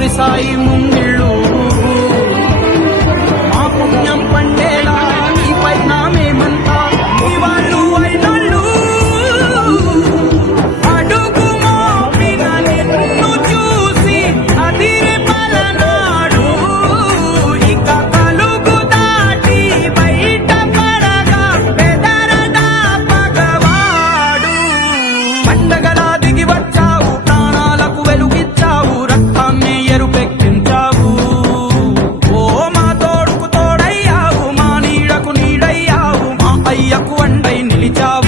కురిసాయి ముంగిళ్ళు మా పుణ్యం పండేలా నీపై నామేమంతా నీ వాళ్ళు అయినళ్ళు అడుగు మోపిన నిన్ను చూసి అదిరి పలనాడు ఇక కలుగు దాటి బయట పడగా బెదరడా పగవాడు పండగలా దిగి వచ్చావు ప్రాణాలకు వెలుగిచ్చావు రక్తాన్ని ఎరుపెక్కించావు ఓ మా తోడుకు తోడయ్యావు మా నీడకు నీడయ్యావు మా అయ్యకు అండై నిలిచావు